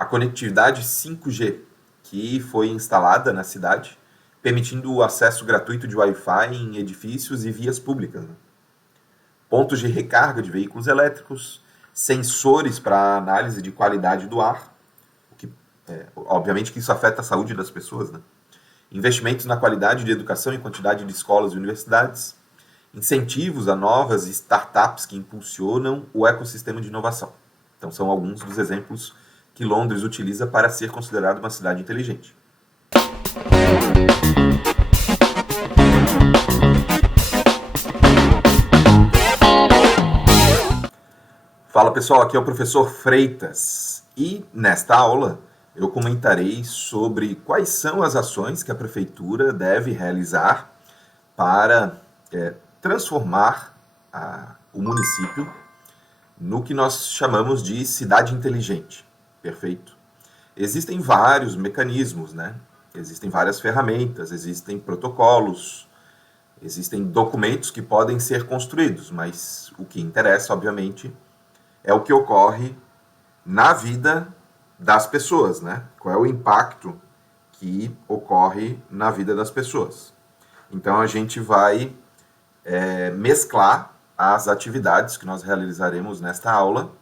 a conectividade 5G, que foi instalada na cidade, permitindo o acesso gratuito de Wi-Fi em edifícios e vias públicas, né? Pontos de recarga de veículos elétricos, sensores para análise de qualidade do ar, o que, obviamente que isso afeta a saúde das pessoas, né? Investimentos na qualidade de educação e quantidade de escolas e universidades, incentivos a novas startups que impulsionam o ecossistema de inovação. Então, são alguns dos exemplos que Londres utiliza para ser considerada uma cidade inteligente. Fala pessoal, aqui é o professor Freitas e nesta aula eu comentarei sobre quais são as ações que a prefeitura deve realizar para transformar o município no que nós chamamos de cidade inteligente. Perfeito? Existem vários mecanismos, né? Existem várias ferramentas, existem protocolos, existem documentos que podem ser construídos, mas o que interessa, obviamente, é o que ocorre na vida das pessoas, né? Qual é o impacto que ocorre na vida das pessoas. Então a gente vai mesclar as atividades que nós realizaremos nesta aula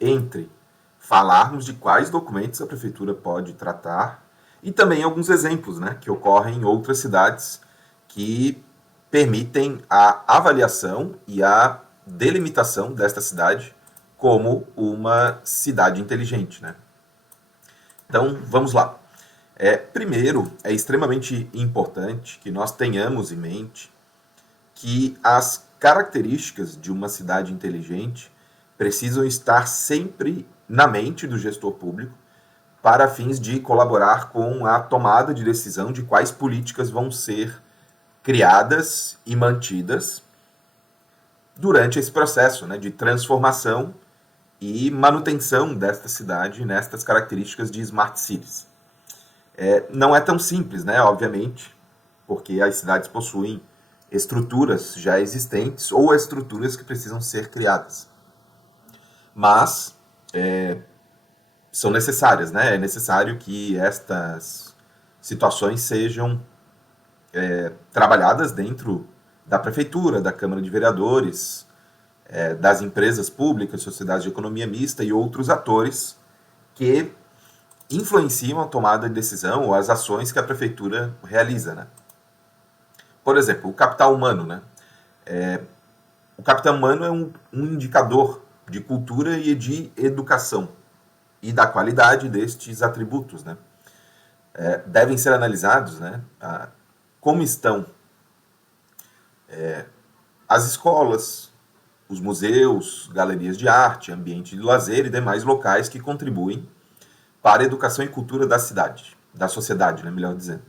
entre falarmos de quais documentos a prefeitura pode tratar e também alguns exemplos, né, que ocorrem em outras cidades que permitem a avaliação e a delimitação desta cidade como uma cidade inteligente, né? Então, vamos lá. Primeiro, é extremamente importante que nós tenhamos em mente que as características de uma cidade inteligente precisam estar sempre na mente do gestor público para fins de colaborar com a tomada de decisão de quais políticas vão ser criadas e mantidas durante esse processo, né, de transformação e manutenção desta cidade nestas características de smart cities. Não é tão simples, né, obviamente, porque as cidades possuem estruturas já existentes ou estruturas que precisam ser criadas. Mas são necessárias, né? É necessário que estas situações sejam trabalhadas dentro da prefeitura, da Câmara de Vereadores, das empresas públicas, sociedades de economia mista e outros atores que influenciam a tomada de decisão ou as ações que a prefeitura realiza, né? Por exemplo, o capital humano, né? O capital humano é um indicador de cultura e de educação e da qualidade destes atributos, né? Devem ser analisados, né, como estão as escolas, os museus, galerias de arte, ambiente de lazer e demais locais que contribuem para a educação e cultura da cidade, da sociedade, né, melhor dizendo.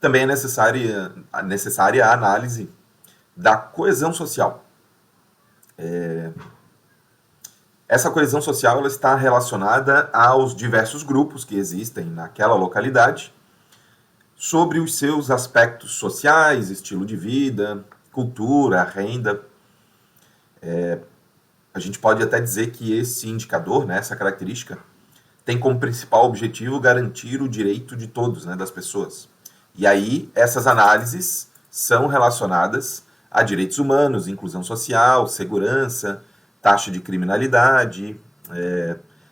Também é necessária a análise da coesão social. Essa coesão social ela está relacionada aos diversos grupos que existem naquela localidade, sobre os seus aspectos sociais, estilo de vida, cultura, renda. A gente pode até dizer que esse indicador, né, essa característica, tem como principal objetivo garantir o direito de todos, né, das pessoas. E aí, essas análises são relacionadas a direitos humanos, inclusão social, segurança, taxa de criminalidade,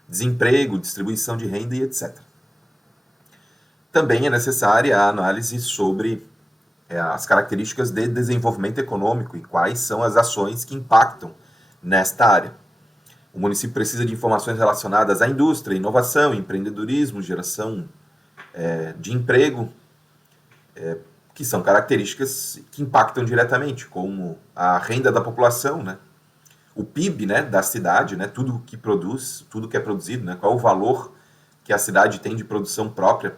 desemprego, distribuição de renda e etc. Também é necessária a análise sobre as características de desenvolvimento econômico e quais são as ações que impactam nesta área. O município precisa de informações relacionadas à indústria, inovação, empreendedorismo, geração de emprego, que são características que impactam diretamente, como a renda da população, né? O PIB, né, da cidade, né, tudo que produz, tudo que é produzido, né, qual é o valor que a cidade tem de produção própria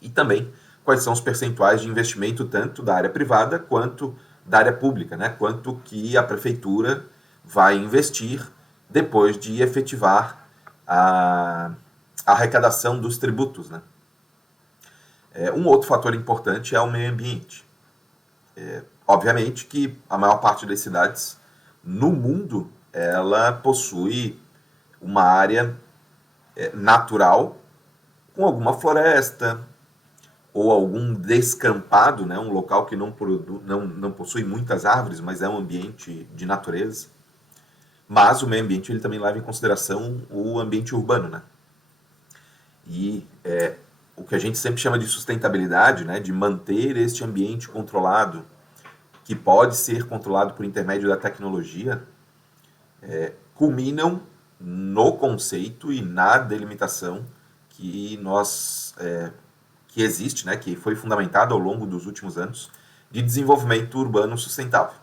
e também quais são os percentuais de investimento tanto da área privada quanto da área pública, né, quanto que a prefeitura vai investir depois de efetivar a arrecadação dos tributos, né. Um outro fator importante é o meio ambiente. Obviamente que a maior parte das cidades no mundo ela possui uma área natural, com alguma floresta ou algum descampado, né, um local que não possui muitas árvores, mas é um ambiente de natureza. Mas o meio ambiente ele também leva em consideração o ambiente urbano, né? E o que a gente sempre chama de sustentabilidade, né, de manter este ambiente controlado, que pode ser controlado por intermédio da tecnologia, culminam no conceito e na delimitação que que existe, né, que foi fundamentado ao longo dos últimos anos, de desenvolvimento urbano sustentável.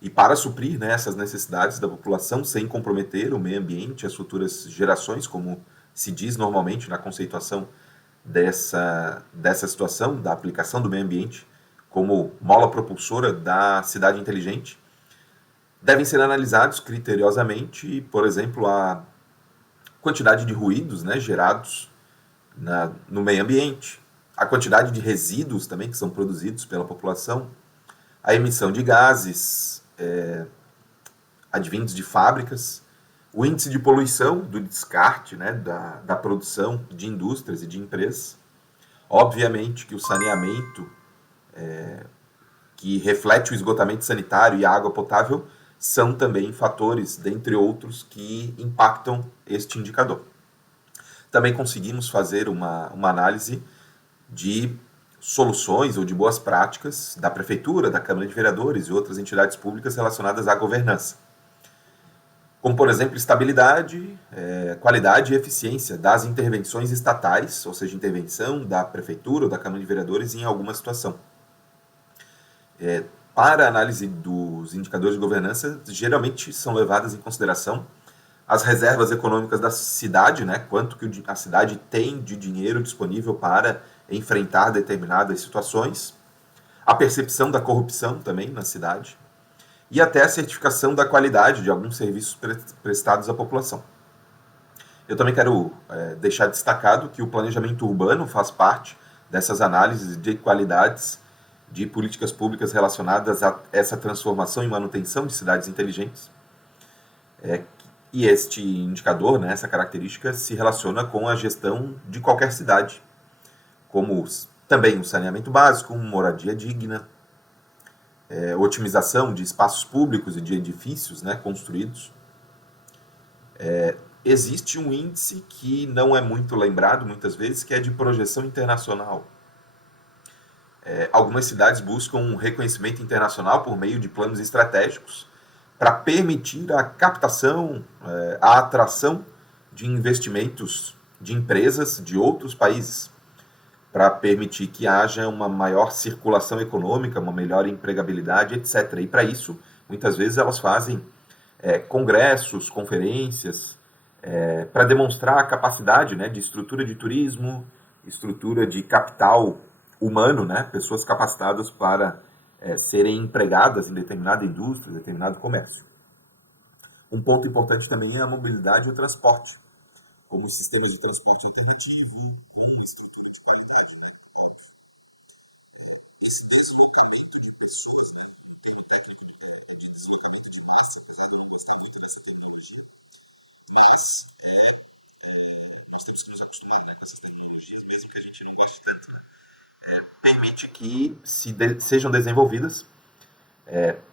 E para suprir, né, essas necessidades da população sem comprometer o meio ambiente, as futuras gerações, como se diz normalmente na conceituação dessa situação, da aplicação do meio ambiente como mola propulsora da cidade inteligente, devem ser analisados criteriosamente, por exemplo, a quantidade de ruídos, né, gerados no meio ambiente, a quantidade de resíduos também que são produzidos pela população, a emissão de gases advindos de fábricas, o índice de poluição do descarte, né, da produção de indústrias e de empresas. Obviamente que o saneamento, que reflete o esgotamento sanitário e a água potável, são também fatores, dentre outros, que impactam este indicador. Também conseguimos fazer uma análise de soluções ou de boas práticas da Prefeitura, da Câmara de Vereadores e outras entidades públicas relacionadas à governança. Como, por exemplo, estabilidade, qualidade e eficiência das intervenções estatais, ou seja, intervenção da Prefeitura ou da Câmara de Vereadores em alguma situação. Para a análise dos indicadores de governança, geralmente são levadas em consideração as reservas econômicas da cidade, né, quanto que a cidade tem de dinheiro disponível para enfrentar determinadas situações, a percepção da corrupção também na cidade, e até a certificação da qualidade de alguns serviços prestados à população. Eu também quero deixar destacado que o planejamento urbano faz parte dessas análises de qualidades de políticas públicas relacionadas a essa transformação e manutenção de cidades inteligentes. E este indicador, né, essa característica, se relaciona com a gestão de qualquer cidade, como também o saneamento básico, moradia digna, otimização de espaços públicos e de edifícios, né, construídos. Existe um índice que não é muito lembrado muitas vezes, que é de projeção internacional. Algumas cidades buscam um reconhecimento internacional por meio de planos estratégicos para permitir a captação, a atração de investimentos de empresas de outros países, para permitir que haja uma maior circulação econômica, uma melhor empregabilidade, etc. E para isso, muitas vezes elas fazem congressos, conferências, para demonstrar a capacidade, né, de estrutura de turismo, estrutura de capital humano, né, pessoas capacitadas para serem empregadas em determinada indústria, determinado comércio. Um ponto importante também é a mobilidade e o transporte, como sistemas de transporte alternativo, com uma estrutura de qualidade neutral. Esse deslocamento de pessoas, né, um termo técnico de deslocamento de massa, não está muito nessa tecnologia. Mas nós temos que nos acostumar, né, com essas tecnologias, mesmo que a gente não goste tanto. Né? Permite que sejam desenvolvidas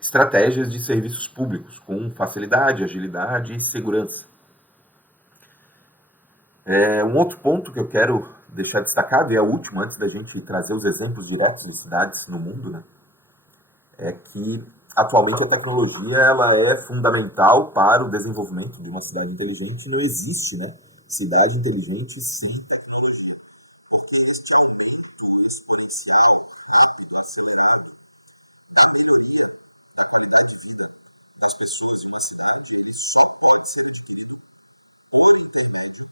estratégias de serviços públicos com facilidade, agilidade e segurança. Um outro ponto que eu quero deixar destacado, e é o último, antes da gente trazer os exemplos diretos de cidades no mundo, né, é que atualmente a tecnologia ela é fundamental para o desenvolvimento de uma cidade inteligente. Não existe, né, cidade inteligente sem tecnologia. Este aumento exponencial, rápido, acelerado, na melhoria da qualidade de vida das pessoas em uma cidade, ele só pode ser atingido por intermédio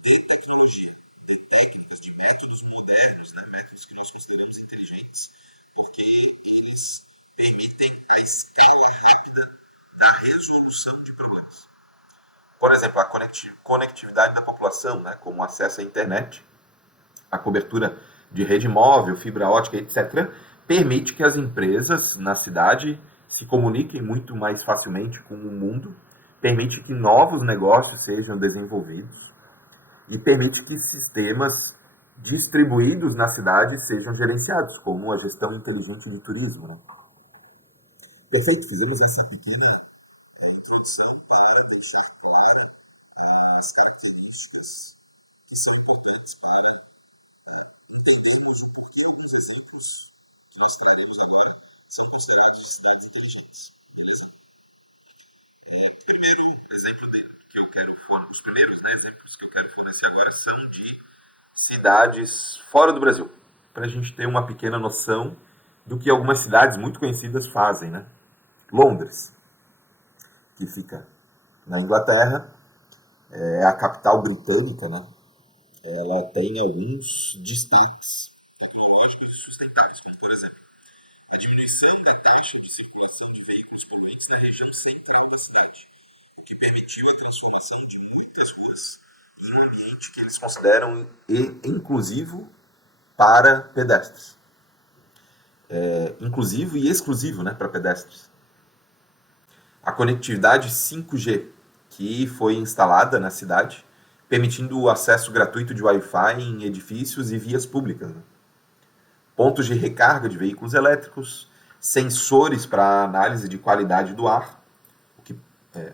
de tecnologia, de técnicas, de métodos modernos, né, métodos que nós consideramos inteligentes, porque eles permitem a escala rápida da resolução de problemas. Por exemplo, a conectividade da população, né, como acesso à internet, a cobertura de rede móvel, fibra ótica, etc., permite que as empresas na cidade se comuniquem muito mais facilmente com o mundo, permite que novos negócios sejam desenvolvidos, e permite que sistemas distribuídos na cidade sejam gerenciados, como a gestão inteligente de turismo. Né? Perfeito, fizemos essa pequena introdução para deixar claro as características que são importantes para entendermos o porquê dos exemplos que nós falaremos agora são considerados cidades inteligentes. Beleza? Primeiro exemplo que eu quero os primeiros exemplos que eu quero fornecer agora são de cidades fora do Brasil, para a gente ter uma pequena noção do que algumas cidades muito conhecidas fazem, né? Londres, que fica na Inglaterra, é a capital britânica, né? Ela tem alguns destaques tecnológicos e sustentáveis, como por exemplo a diminuição da taxa de circulação de veículos poluentes na região central da cidade, o que permitiu a transformação de muitas ruas em um ambiente que eles consideram inclusivo para pedestres. Inclusivo e exclusivo, né, para pedestres. A conectividade 5G, que foi instalada na cidade, permitindo o acesso gratuito de Wi-Fi em edifícios e vias públicas. Né? Pontos de recarga de veículos elétricos, sensores para análise de qualidade do ar,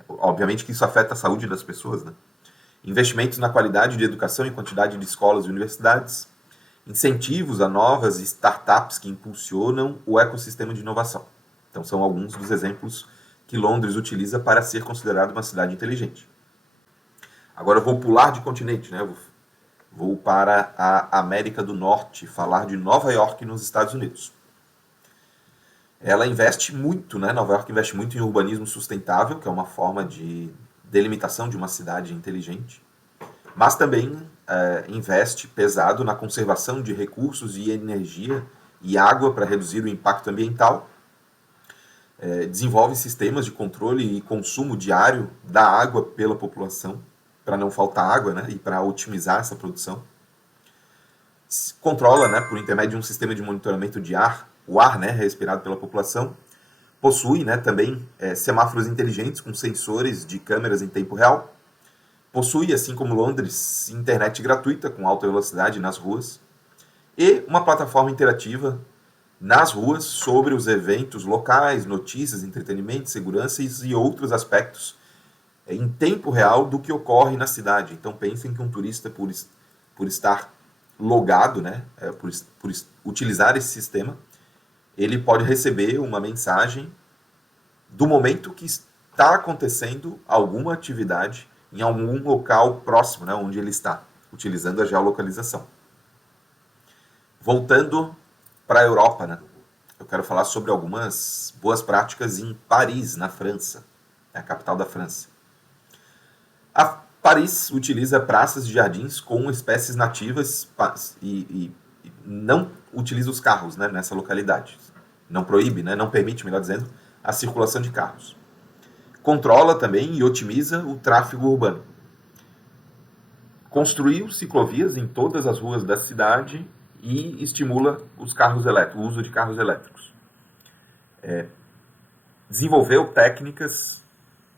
obviamente que isso afeta a saúde das pessoas, né? Investimentos na qualidade de educação e quantidade de escolas e universidades, incentivos a novas startups que impulsionam o ecossistema de inovação. Então, são alguns dos exemplos que Londres utiliza para ser considerada uma cidade inteligente. Agora eu vou pular de continente, né? Vou para a América do Norte, falar de Nova York, nos Estados Unidos. Ela investe muito, né? Nova York investe muito em urbanismo sustentável, que é uma forma de delimitação de uma cidade inteligente, mas também investe pesado na conservação de recursos e energia e água para reduzir o impacto ambiental, desenvolve sistemas de controle e consumo diário da água pela população, para não faltar água, né, e para otimizar essa produção. Controla, né, por intermédio de um sistema de monitoramento de ar, o ar, né, respirado pela população. Possui, né, também semáforos inteligentes com sensores de câmeras em tempo real. Possui, assim como Londres, internet gratuita com alta velocidade nas ruas. E uma plataforma interativa nas ruas sobre os eventos locais, notícias, entretenimento, segurança e outros aspectos em tempo real do que ocorre na cidade. Então pensem que um turista, por estar logado, né, por utilizar esse sistema, ele pode receber uma mensagem do momento que está acontecendo alguma atividade em algum local próximo, né, onde ele está, utilizando a geolocalização. Voltando para a Europa, né, eu quero falar sobre algumas boas práticas em Paris, na França, a capital da França. A Paris utiliza praças de jardins com espécies nativas e não utiliza os carros, né, nessa localidade. Não proíbe, né, não permite, melhor dizendo, a circulação de carros. Controla também e otimiza o tráfego urbano. Construiu ciclovias em todas as ruas da cidade e estimula os carros elétricos, o uso de carros elétricos. Desenvolveu técnicas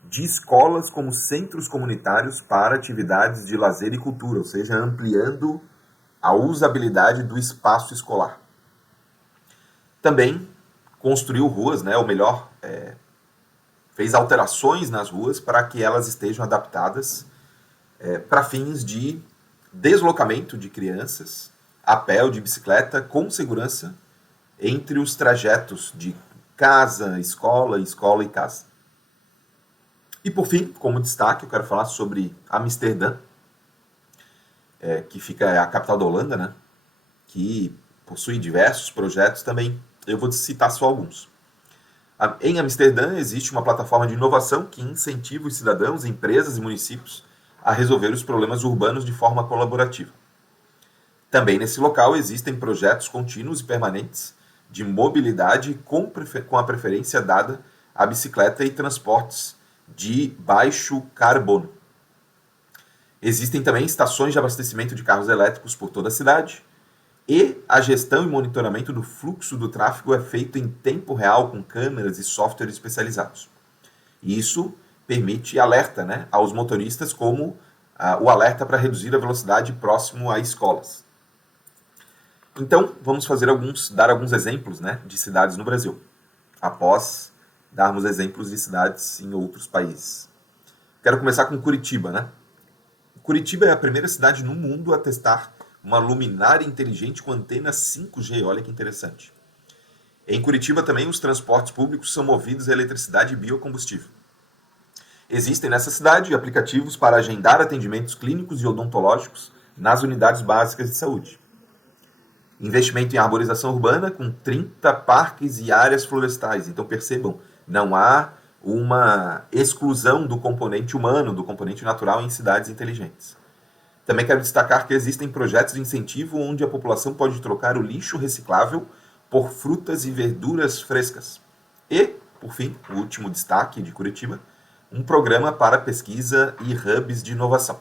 de escolas como centros comunitários para atividades de lazer e cultura, ou seja, ampliando a usabilidade do espaço escolar. Também construiu ruas, né, ou melhor, fez alterações nas ruas para que elas estejam adaptadas para fins de deslocamento de crianças a pé ou de bicicleta com segurança entre os trajetos de casa, escola, escola e casa. E por fim, como destaque, eu quero falar sobre Amsterdã, que fica a capital da Holanda, né, que possui diversos projetos também. Eu vou citar só alguns. Em Amsterdã existe uma plataforma de inovação que incentiva os cidadãos, empresas e municípios a resolver os problemas urbanos de forma colaborativa. Também nesse local existem projetos contínuos e permanentes de mobilidade com a preferência dada à bicicleta e transportes de baixo carbono. Existem também estações de abastecimento de carros elétricos por toda a cidade e a gestão e monitoramento do fluxo do tráfego é feito em tempo real com câmeras e softwares especializados. Isso permite alerta, né, aos motoristas como o alerta para reduzir a velocidade próximo a escolas. Então, vamos dar alguns exemplos, né, de cidades no Brasil, após darmos exemplos de cidades em outros países. Quero começar com Curitiba, né? Curitiba é a primeira cidade no mundo a testar uma luminária inteligente com antena 5G, olha que interessante. Em Curitiba também os transportes públicos são movidos a eletricidade e biocombustível. Existem nessa cidade aplicativos para agendar atendimentos clínicos e odontológicos nas unidades básicas de saúde. Investimento em arborização urbana com 30 parques e áreas florestais. Então percebam, não há uma exclusão do componente humano, do componente natural em cidades inteligentes. Também quero destacar que existem projetos de incentivo onde a população pode trocar o lixo reciclável por frutas e verduras frescas. E, por fim, o último destaque de Curitiba, um programa para pesquisa e hubs de inovação.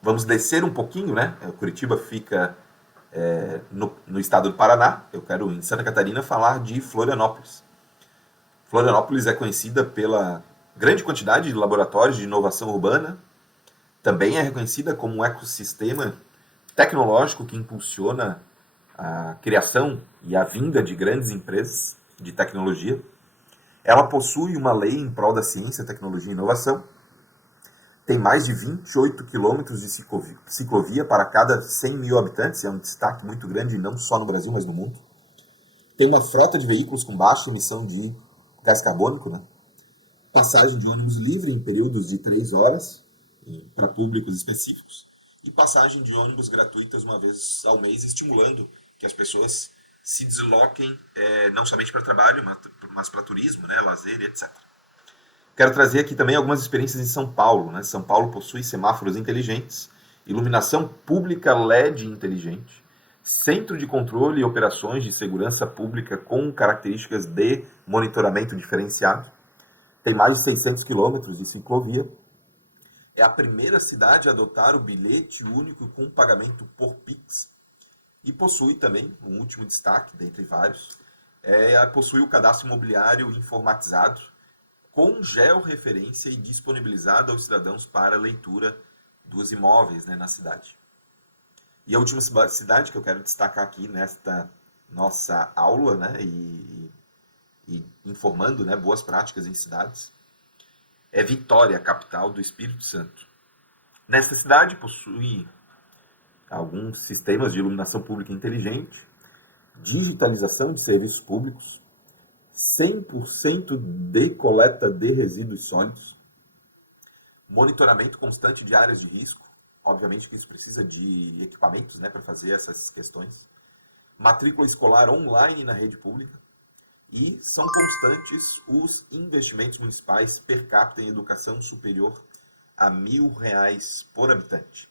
Vamos descer um pouquinho, né? Curitiba fica no estado do Paraná. Eu quero, em Santa Catarina, falar de Florianópolis. Florianópolis é conhecida pela grande quantidade de laboratórios de inovação urbana. Também é reconhecida como um ecossistema tecnológico que impulsiona a criação e a vinda de grandes empresas de tecnologia. Ela possui uma lei em prol da ciência, tecnologia e inovação. Tem mais de 28 quilômetros de ciclovia para cada 100 mil habitantes, é um destaque muito grande, não só no Brasil, mas no mundo. Tem uma frota de veículos com baixa emissão de gás carbônico, né? Passagem de ônibus livre em períodos de 3 horas, para públicos específicos, e passagem de ônibus gratuitas uma vez ao mês, estimulando que as pessoas se desloquem não somente para trabalho, mas para turismo, né, lazer, etc. Quero trazer aqui também algumas experiências em São Paulo, né? São Paulo possui semáforos inteligentes, iluminação pública LED inteligente, centro de controle e operações de segurança pública com características de monitoramento diferenciado. Tem mais de 600 quilômetros de ciclovia. É a primeira cidade a adotar o bilhete único com pagamento por Pix. E possui também, um último destaque, dentre vários, possui o cadastro imobiliário informatizado, com georreferência e disponibilizado aos cidadãos para leitura dos imóveis, né, na cidade. E a última cidade que eu quero destacar aqui nesta nossa aula, né, e informando, né, boas práticas em cidades, é Vitória, capital do Espírito Santo. Nesta cidade possui alguns sistemas de iluminação pública inteligente, digitalização de serviços públicos, 100% de coleta de resíduos sólidos, monitoramento constante de áreas de risco, obviamente que isso precisa de equipamentos, né, para fazer essas questões, matrícula escolar online na rede pública, e são constantes os investimentos municipais per capita em educação superior a R$ 1.000 por habitante.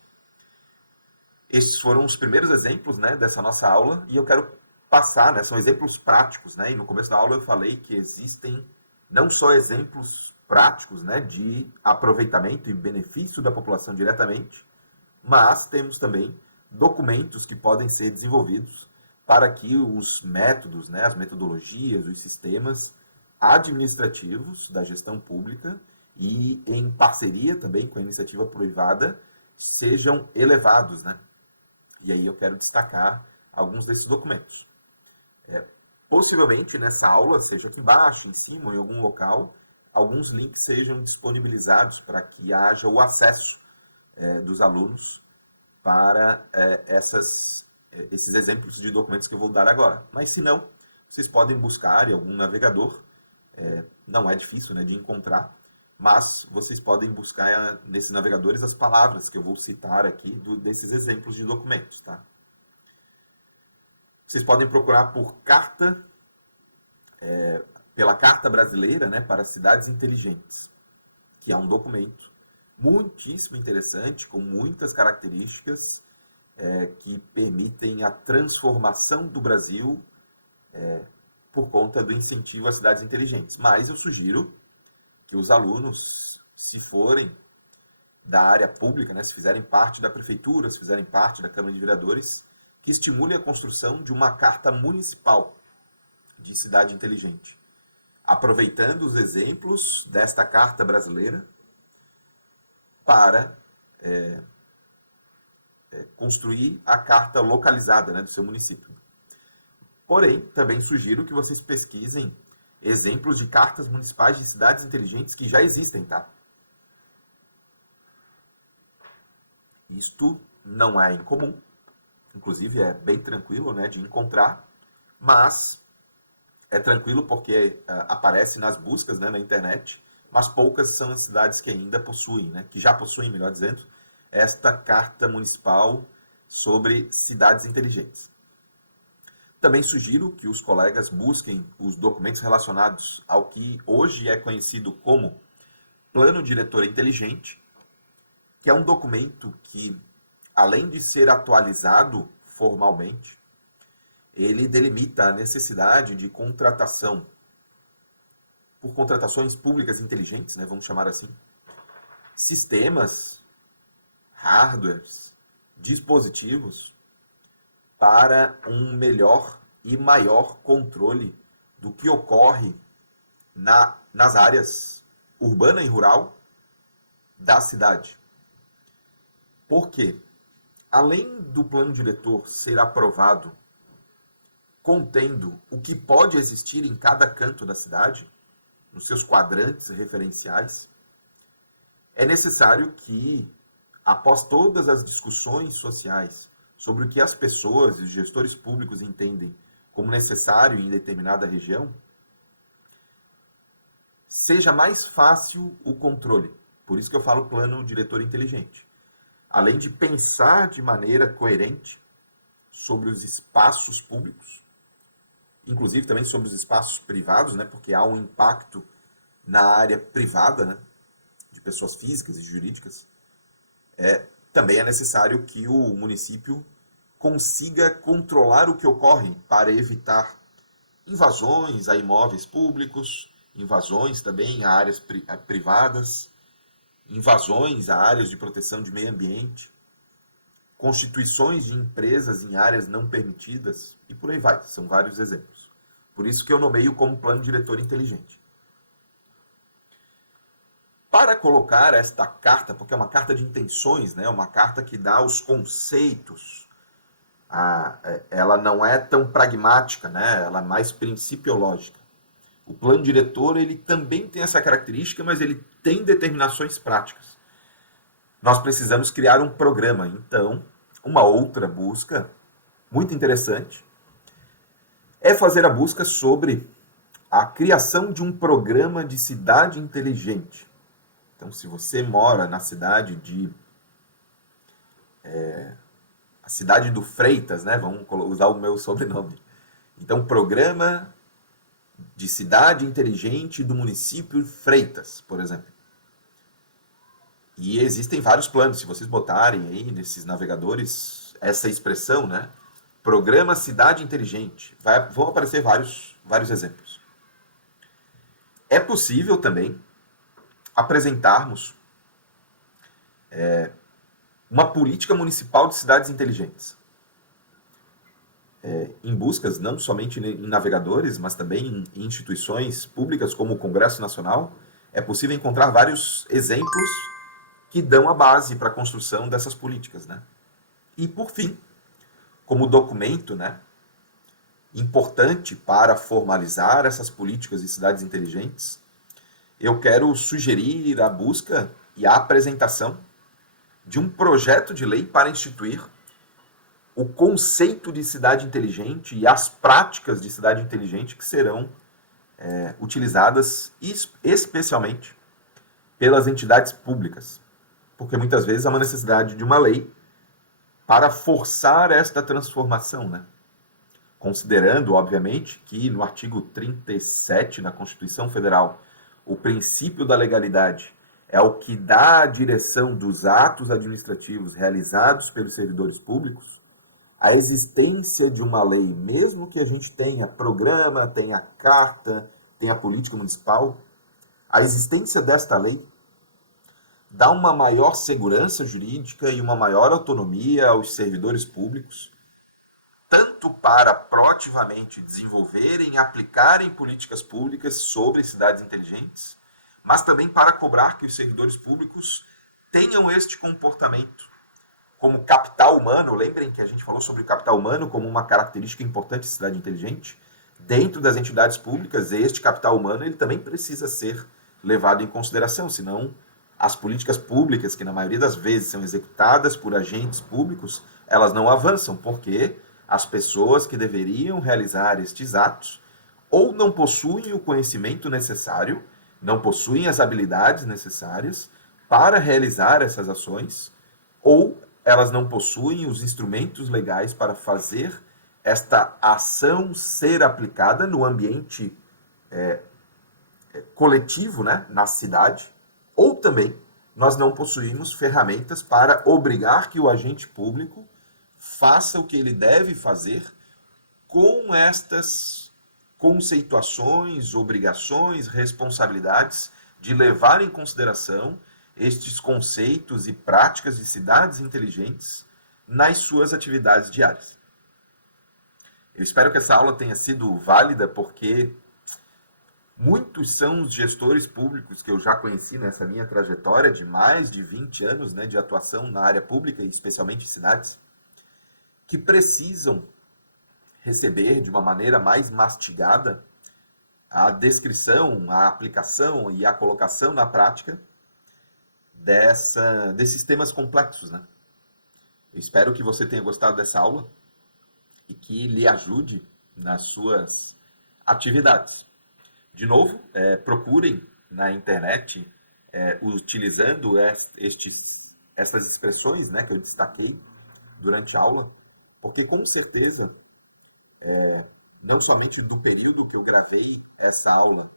Esses foram os primeiros exemplos, né, dessa nossa aula, e eu quero passar, né, são exemplos práticos, né, e no começo da aula eu falei que existem não só exemplos práticos, né, de aproveitamento e benefício da população diretamente, mas temos também documentos que podem ser desenvolvidos para que os métodos, né, as metodologias, os sistemas administrativos da gestão pública e em parceria também com a iniciativa privada sejam elevados, né? E aí eu quero destacar alguns desses documentos. Possivelmente nessa aula, seja aqui embaixo, em cima ou em algum local, alguns links sejam disponibilizados para que haja o acesso dos alunos para esses exemplos de documentos que eu vou dar agora. Mas se não, vocês podem buscar em algum navegador, não é difícil, né, de encontrar, mas vocês podem buscar nesses navegadores as palavras que eu vou citar aqui desses exemplos de documentos, tá? Vocês podem procurar por pela Carta Brasileira, né, para Cidades Inteligentes, que é um documento muitíssimo interessante, com muitas características que permitem a transformação do Brasil por conta do incentivo às cidades inteligentes. Mas eu sugiro que os alunos, se forem da área pública, né, se fizerem parte da prefeitura, se fizerem parte da Câmara de Vereadores, que estimule a construção de uma carta municipal de cidade inteligente, aproveitando os exemplos desta carta brasileira, para construir a carta localizada, né, do seu município. Porém, também sugiro que vocês pesquisem exemplos de cartas municipais de cidades inteligentes que já existem, tá? Isto não é incomum, inclusive é bem tranquilo, né, de encontrar, mas é tranquilo porque aparece nas buscas, né, na internet, mas poucas são as cidades que ainda possuem, né, que já possuem, melhor dizendo, esta carta municipal sobre cidades inteligentes. Também sugiro que os colegas busquem os documentos relacionados ao que hoje é conhecido como Plano Diretor Inteligente, que é um documento que, além de ser atualizado formalmente, ele delimita a necessidade de contratação por contratações públicas inteligentes, né, vamos chamar assim, sistemas, hardwares, dispositivos para um melhor e maior controle do que ocorre nas áreas urbana e rural da cidade. Por quê? Além do plano diretor ser aprovado contendo o que pode existir em cada canto da cidade, nos seus quadrantes referenciais, é necessário que, após todas as discussões sociais sobre o que as pessoas e os gestores públicos entendem como necessário em determinada região, seja mais fácil o controle. Por isso que eu falo plano diretor inteligente. Além de pensar de maneira coerente sobre os espaços públicos, inclusive também sobre os espaços privados, né, porque há um impacto na área privada, né, de pessoas físicas e jurídicas, também é necessário que o município consiga controlar o que ocorre para evitar invasões a imóveis públicos, invasões também a áreas privadas, invasões a áreas de proteção de meio ambiente, constituições de empresas em áreas não permitidas e por aí vai. São vários exemplos. Por isso que eu nomeio como plano diretor inteligente. Para colocar esta carta, porque é uma carta de intenções, né, uma carta que dá os conceitos, ela não é tão pragmática, né, ela é mais principiológica. O plano diretor ele também tem essa característica, mas ele tem determinações práticas. Nós precisamos criar um programa. Então, uma outra busca muito interessante é fazer a busca sobre a criação de um programa de cidade inteligente. Então, se você mora na cidade a cidade do Freitas, né? Vamos usar o meu sobrenome. Então, programa de cidade inteligente do município Freitas, por exemplo. E existem vários planos. Se vocês botarem aí nesses navegadores essa expressão, né? Programa Cidade Inteligente. Vão aparecer vários exemplos. É possível também apresentarmos uma política municipal de cidades inteligentes. Em buscas, não somente em navegadores, mas também em instituições públicas como o Congresso Nacional, é possível encontrar vários exemplos que dão a base para a construção dessas políticas, né? E, por fim, como documento, né, importante para formalizar essas políticas de cidades inteligentes, eu quero sugerir a busca e a apresentação de um projeto de lei para instituir o conceito de cidade inteligente e as práticas de cidade inteligente que serão utilizadas especialmente pelas entidades públicas. Porque muitas vezes há uma necessidade de uma lei para forçar esta transformação, né? Considerando, obviamente, que no artigo 37 da Constituição Federal, o princípio da legalidade é o que dá a direção dos atos administrativos realizados pelos servidores públicos, a existência de uma lei, mesmo que a gente tenha programa, tenha carta, tenha política municipal, a existência desta lei dá uma maior segurança jurídica e uma maior autonomia aos servidores públicos, tanto para proativamente desenvolverem e aplicarem políticas públicas sobre cidades inteligentes, mas também para cobrar que os servidores públicos tenham este comportamento como capital humano. Lembrem que a gente falou sobre o capital humano como uma característica importante de cidade inteligente. Dentro das entidades públicas, este capital humano ele também precisa ser levado em consideração, senão as políticas públicas, que na maioria das vezes são executadas por agentes públicos, elas não avançam, porque as pessoas que deveriam realizar estes atos ou não possuem o conhecimento necessário, não possuem as habilidades necessárias para realizar essas ações, ou elas não possuem os instrumentos legais para fazer esta ação ser aplicada no ambiente coletivo, né, na cidade, ou também nós não possuímos ferramentas para obrigar que o agente público faça o que ele deve fazer com estas conceituações, obrigações, responsabilidades de levar em consideração estes conceitos e práticas de cidades inteligentes nas suas atividades diárias. Eu espero que essa aula tenha sido válida, porque muitos são os gestores públicos que eu já conheci nessa minha trajetória de mais de 20 anos, né, de atuação na área pública, e especialmente em cidades, que precisam receber de uma maneira mais mastigada a descrição, a aplicação e a colocação na prática desses temas complexos, né? Eu espero que você tenha gostado dessa aula e que lhe ajude nas suas atividades. De novo, procurem na internet, utilizando essas expressões, né, que eu destaquei durante a aula, porque com certeza, não somente do período que eu gravei essa aula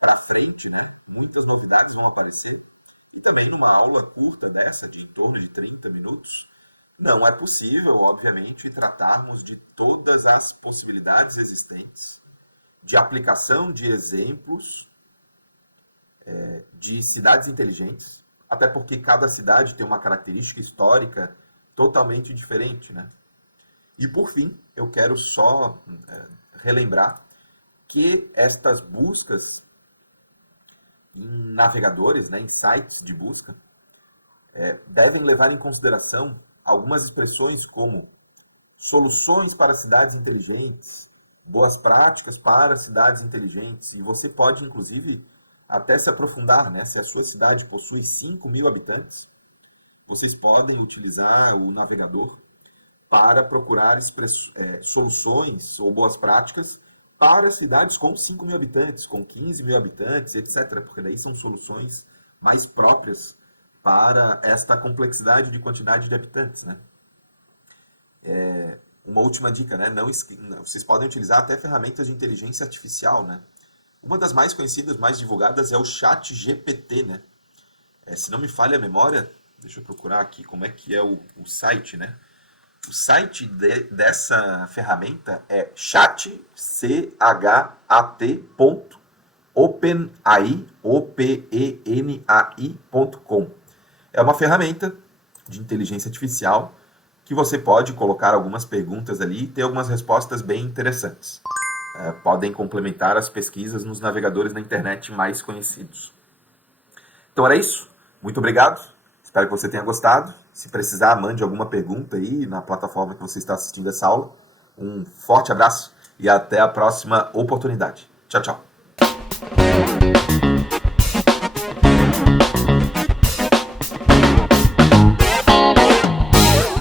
para frente, né, muitas novidades vão aparecer, e também numa aula curta dessa, de em torno de 30 minutos, não é possível, obviamente, tratarmos de todas as possibilidades existentes de aplicação de exemplos de cidades inteligentes, até porque cada cidade tem uma característica histórica totalmente diferente, né? E, por fim, eu quero só relembrar que estas buscas em navegadores, né, em sites de busca, devem levar em consideração algumas expressões como soluções para cidades inteligentes, boas práticas para cidades inteligentes. E você pode, inclusive, até se aprofundar, né? Se a sua cidade possui 5.000 habitantes, vocês podem utilizar o navegador para procurar soluções ou boas práticas para cidades com 5.000 habitantes, com 15.000 habitantes, etc. Porque daí são soluções mais próprias para esta complexidade de quantidade de habitantes, né? Uma última dica, né? Vocês podem utilizar até ferramentas de inteligência artificial, né? Uma das mais conhecidas, mais divulgadas é o ChatGPT, né? Se não me falha a memória, deixa eu procurar aqui como é que é o site, né? O site dessa ferramenta é chat.openai.com. É uma ferramenta de inteligência artificial que você pode colocar algumas perguntas ali e ter algumas respostas bem interessantes. Podem complementar as pesquisas nos navegadores na internet mais conhecidos. Então era isso. Muito obrigado. Espero que você tenha gostado. Se precisar, mande alguma pergunta aí na plataforma que você está assistindo essa aula. Um forte abraço e até a próxima oportunidade. Tchau, tchau.